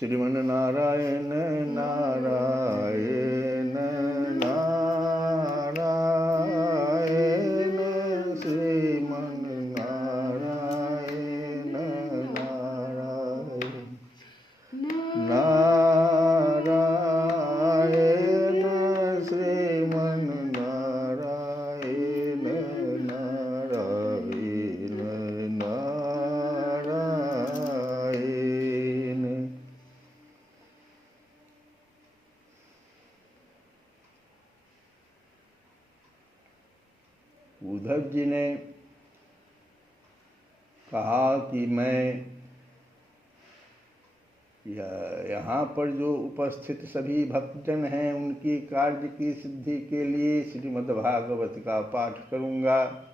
श्रीमन नारायण नारायण नारायण श्रीमन नारायण नारायण नारायण श्रीमन नारायण नारायण नारायण। उद्धव जी ने कहा कि मैं यहाँ पर जो उपस्थित सभी भक्तजन हैं उनकी कार्य की सिद्धि के लिए श्रीमद्भागवत का पाठ करूँगा,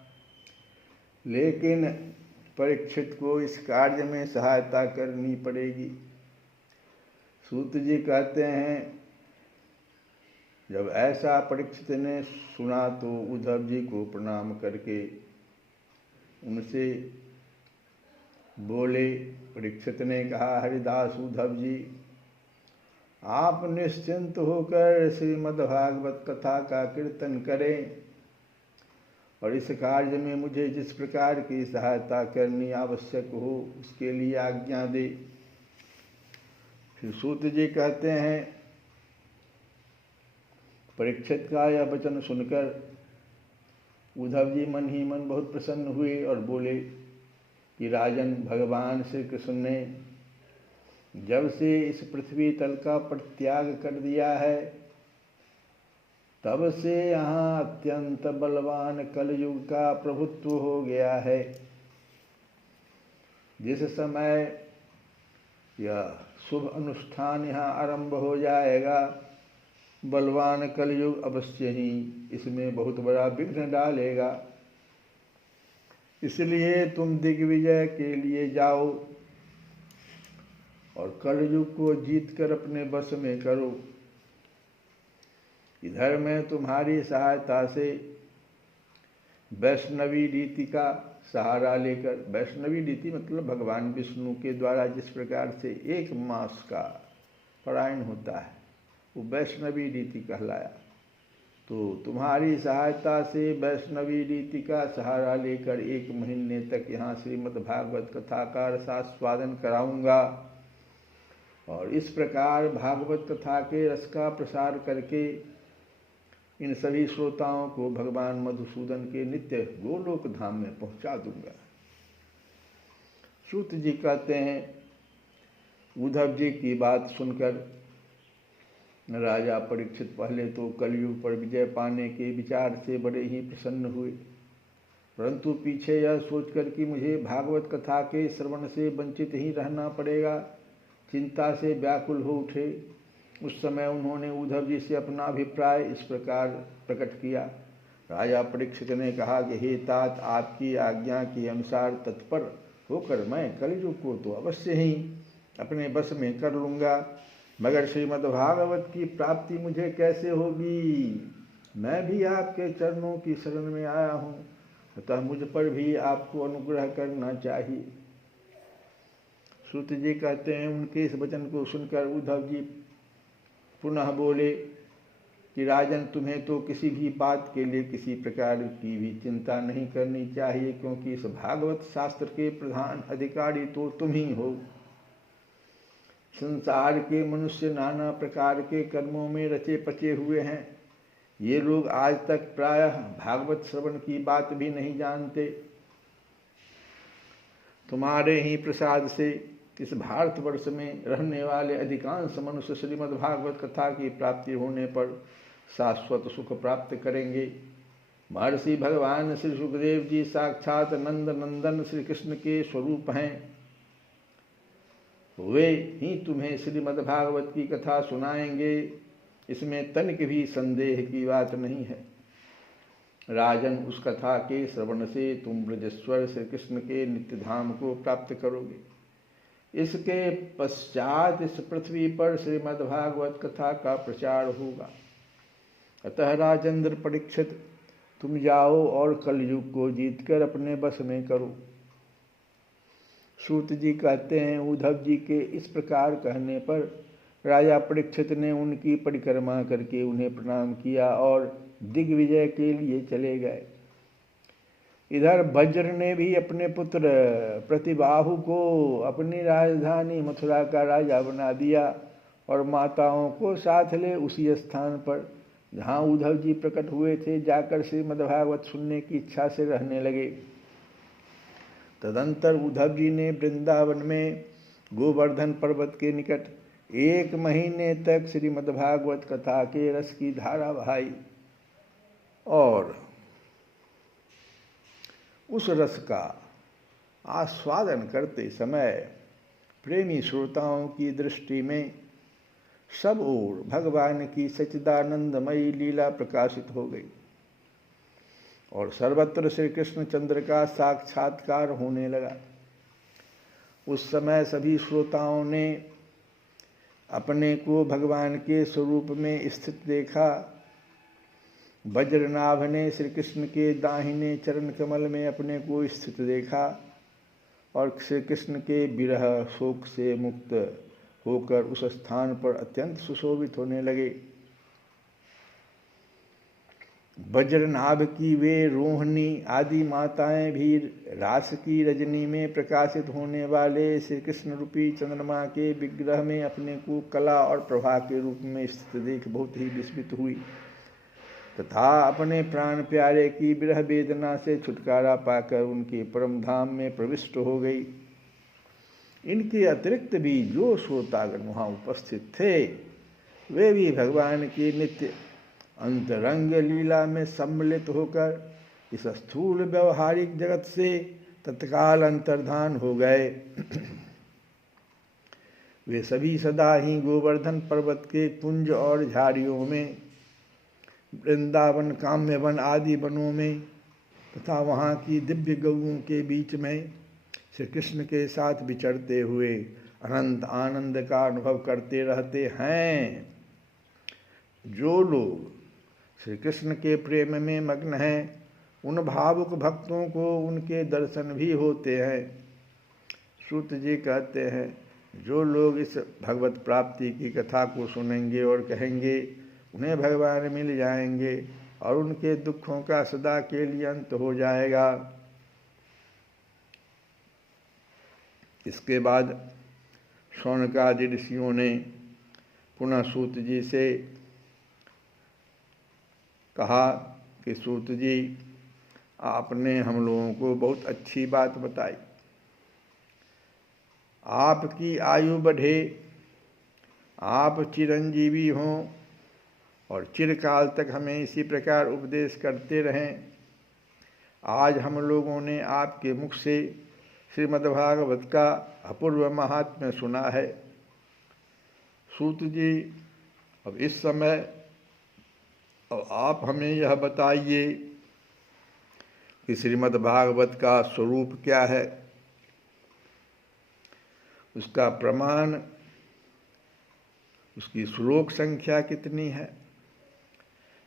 लेकिन परीक्षित को इस कार्य में सहायता करनी पड़ेगी। सूत जी कहते हैं, जब ऐसा परीक्षित ने सुना तो उद्धव जी को प्रणाम करके उनसे बोले। परीक्षित ने कहा, हरिदास उद्धव जी, आप निश्चिंत होकर श्रीमद्भागवत कथा का कीर्तन करें और इस कार्य में मुझे जिस प्रकार की सहायता करनी आवश्यक हो उसके लिए आज्ञा दे। फिर सूत जी कहते हैं, परीक्षित का यह वचन सुनकर उद्धव जी मन ही मन बहुत प्रसन्न हुए और बोले कि राजन, भगवान श्री कृष्ण ने जब से इस पृथ्वी तल का परित्याग कर दिया है तब से यहाँ अत्यंत बलवान कलयुग का प्रभुत्व हो गया है। जिस समय यह शुभ अनुष्ठान यहाँ आरंभ हो जाएगा, बलवान कलयुग अवश्य ही इसमें बहुत बड़ा विघ्न डालेगा। इसलिए तुम दिग्विजय के लिए जाओ और कलयुग को जीतकर अपने वश में करो। इधर मैं तुम्हारी सहायता से वैष्णवी रीति का सहारा लेकर, वैष्णवी रीति मतलब भगवान विष्णु के द्वारा जिस प्रकार से 1 मास का पारायण होता है वो वैष्णवी रीति कहलाया, तो तुम्हारी सहायता से वैष्णवी रीति का सहारा लेकर 1 महीने तक यहाँ श्रीमद्भागवत कथा का रसास्वादन कराऊंगा और इस प्रकार भागवत कथा के रस का प्रसार करके इन सभी श्रोताओं को भगवान मधुसूदन के नित्य गोलोक धाम में पहुंचा दूंगा। सूत जी कहते हैं, उद्धव जी की बात सुनकर राजा परीक्षित पहले तो कलयुग पर विजय पाने के विचार से बड़े ही प्रसन्न हुए, परंतु पीछे यह सोचकर कि मुझे भागवत कथा के श्रवण से वंचित ही रहना पड़ेगा, चिंता से व्याकुल हो उठे। उस समय उन्होंने उद्धव जी से अपना अभिप्राय इस प्रकार प्रकट किया। राजा परीक्षित ने कहा कि हे तात, आपकी आज्ञा के अनुसार तत्पर होकर मैं कलयुग को तो अवश्य ही अपने बस में कर लूँगा, मगर श्रीमद्भागवत की प्राप्ति मुझे कैसे होगी? मैं भी आपके चरणों की शरण में आया हूँ, अतः मुझ पर भी आपको अनुग्रह करना चाहिए। सूत जी कहते हैं, उनके इस वचन को सुनकर उद्धव जी पुनः बोले कि राजन, तुम्हें तो किसी भी बात के लिए किसी प्रकार की भी चिंता नहीं करनी चाहिए, क्योंकि इस भागवत शास्त्र के प्रधान अधिकारी तो तुम ही हो। संसार के मनुष्य नाना प्रकार के कर्मों में रचे पचे हुए हैं। ये लोग आज तक प्रायः भागवत श्रवण की बात भी नहीं जानते। तुम्हारे ही प्रसाद से इस भारतवर्ष में रहने वाले अधिकांश मनुष्य श्रीमद्भागवत कथा की प्राप्ति होने पर शाश्वत सुख प्राप्त करेंगे। महर्षि भगवान श्री सुखदेव जी साक्षात नंद नंदन श्री कृष्ण के स्वरूप हैं। वे ही तुम्हें श्रीमद्भागवत की कथा सुनाएंगे, इसमें तनिक भी संदेह की बात नहीं है। राजन, उस कथा के श्रवण से तुम ब्रजेश्वर श्री कृष्ण के नित्य धाम को प्राप्त करोगे। इसके पश्चात इस पृथ्वी पर श्रीमद्भागवत कथा का प्रचार होगा। अतः राजेंद्र परीक्षित, तुम जाओ और कलयुग को जीतकर अपने बस में करो। सूत जी कहते हैं, उद्धव जी के इस प्रकार कहने पर राजा परीक्षित ने उनकी परिक्रमा करके उन्हें प्रणाम किया और दिग्विजय के लिए चले गए। इधर वज्र ने भी अपने पुत्र प्रतिबाहु को अपनी राजधानी मथुरा का राजा बना दिया और माताओं को साथ ले उसी स्थान पर जहाँ उद्धव जी प्रकट हुए थे जाकर श्रीमद्भागवत सुनने की इच्छा से रहने लगे। तदंतर उद्धव जी ने वृंदावन में गोवर्धन पर्वत के निकट 1 महीने तक श्रीमद्भागवत कथा के रस की धारा बहाई और उस रस का आस्वादन करते समय प्रेमी श्रोताओं की दृष्टि में सब ओर भगवान की सच्चिदानंदमयी लीला प्रकाशित हो गई और सर्वत्र श्री कृष्णचंद्र का साक्षात्कार होने लगा। उस समय सभी श्रोताओं ने अपने को भगवान के स्वरूप में स्थित देखा। वज्रनाभ ने श्री कृष्ण के दाहिने चरण कमल में अपने को स्थित देखा और श्री कृष्ण के विरह शोक से मुक्त होकर उस स्थान पर अत्यंत सुशोभित होने लगे। वज्रनाभ की वे रोहिणी आदि माताएं भी रास की रजनी में प्रकाशित होने वाले श्री कृष्ण रूपी चंद्रमा के विग्रह में अपने को कला और प्रभा के रूप में स्थित देख बहुत ही विस्मित हुई तथा अपने प्राण प्यारे की विरह वेदना से छुटकारा पाकर उनके परम धाम में प्रविष्ट हो गई। इनके अतिरिक्त भी जो श्रोतागण वहाँ उपस्थित थे वे भी भगवान की नित्य अंतरंग लीला में सम्मिलित होकर इस स्थूल व्यवहारिक जगत से तत्काल अंतर्धान हो गए। वे सभी सदा ही गोवर्धन पर्वत के कुंज और झाड़ियों में, वृंदावन काम्य वन आदि वनों में तथा वहाँ की दिव्य गौओं के बीच में श्री कृष्ण के साथ विचरते हुए अनंत आनंद का अनुभव करते रहते हैं। जो लोग श्री कृष्ण के प्रेम में मग्न हैं उन भावुक भक्तों को उनके दर्शन भी होते हैं। सूत जी कहते हैं, जो लोग इस भगवत प्राप्ति की कथा को सुनेंगे और कहेंगे उन्हें भगवान मिल जाएंगे और उनके दुखों का सदा के लिए अंत हो जाएगा। इसके बाद शौनकादि ऋषियों ने पुनः सूत जी से कहा कि सूत जी, आपने हम लोगों को बहुत अच्छी बात बताई। आपकी आयु बढ़े, आप चिरंजीवी हों और चिरकाल तक हमें इसी प्रकार उपदेश करते रहें। आज हम लोगों ने आपके मुख से श्रीमद्भागवत का अपूर्व महात्म्य सुना है। सूत जी, अब इस समय अब आप हमें यह बताइए कि श्रीमद्भागवत का स्वरूप क्या है, उसका प्रमाण, उसकी श्लोक संख्या कितनी है,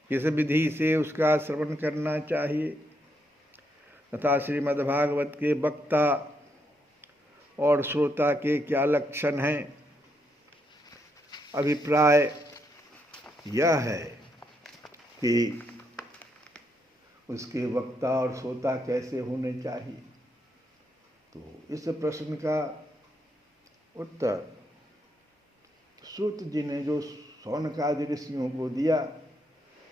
किस विधि से उसका श्रवण करना चाहिए तथा श्रीमद्भागवत के वक्ता और श्रोता के क्या लक्षण हैं। अभिप्राय यह है कि उसके वक्ता और श्रोता कैसे होने चाहिए। तो इस प्रश्न का उत्तर सूत जी ने जो शौनकादि ऋषियों को दिया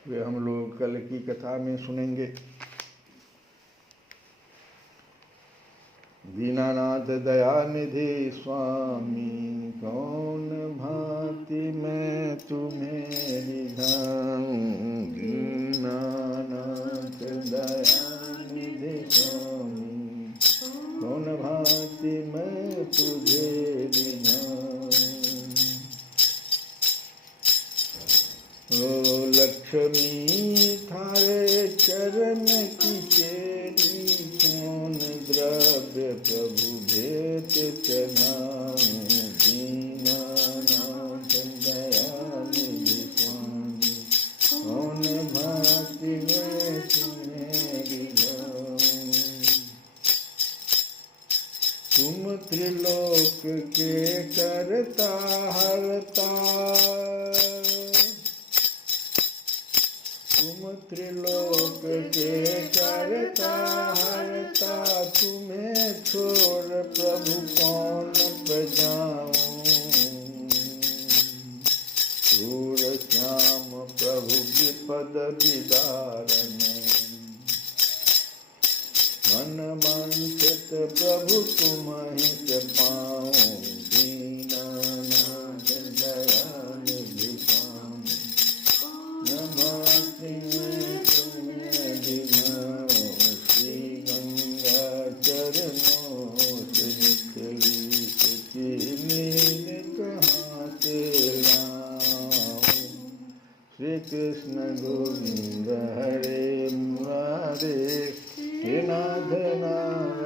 वे हम लोग कल की कथा में सुनेंगे। दीनानाथ दयानिधि स्वामी, कौन भांति मैं तुम्हें रिझाऊं। दीनानाथ दयानिधि स्वामी, कौन भांति मैं तुझे रिझाऊं। ओ लक्ष्मी थारे चरण की चेरी, कौन द्रव्य प्रभु भेंट चढ़ाऊं। दीनानाथ दयानिधि स्वामी, कौन भांति मैं तुम्हें रिझाऊं। तुम त्रिलोक के करता हरता, तुम त्रिलोक के करता हरता, तुम्हें छोड़ प्रभु कौन बजाऊं। सूर श्याम प्रभु विपद विदारण, मन वांछित प्रभु तुम्हि के पाऊं। दीनानाथ दयानिधि स्वामी, नमामि तुम्हें दिखाऊं। श्री गंगा चरणों से निकली सची नील कहाँ से लाऊं। श्री कृष्ण गोविंद हरे मुरारे, हे नाथ नाम